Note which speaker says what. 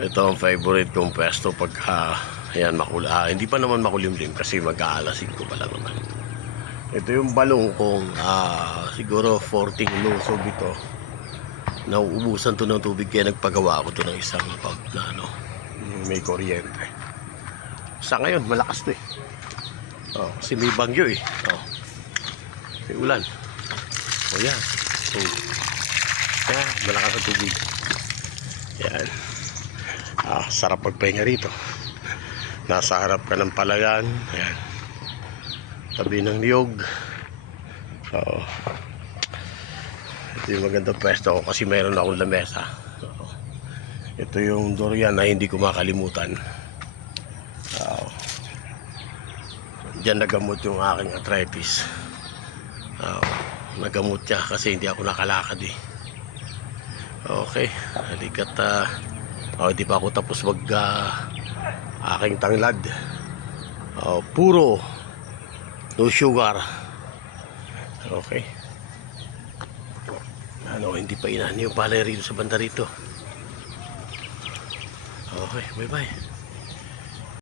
Speaker 1: Ito ang favorite kong pwesto pag ah, ayan, makula. ah, hindi pa naman makulimlim kasi mag-aalasin ko pa lang naman. Ito yung balong kong ah, siguro 14 lusog ito. Nauubusan to ng tubig kaya nagpagawa ako to ng isang pump na ano, may kuryente. Sa ngayon, malakas to eh. Oh, kasi may bagyo eh. Oh. May ulan. O yan. Oh. Yan, malakas ang tubig. Sarap pagpahinga rito. Nasa harap ka ng palayan. Yan. Tabi ng niyog. Oo. Ito yung magandang pwesto ko kasi mayroon akong lamesa. Oo. Ito yung durian na hindi ko makalimutan. Oo. Diyan nagamot yung aking arthritis. Oo. Nagamot niya kasi hindi ako nakalakad eh. Okay, halikat ah oh, di pa ako tapos mag ah, aking tanglad. Oh, puro no sugar. Okay. Ano, hindi pa inani yung palay rito sa banda rito. Okay, bye-bye.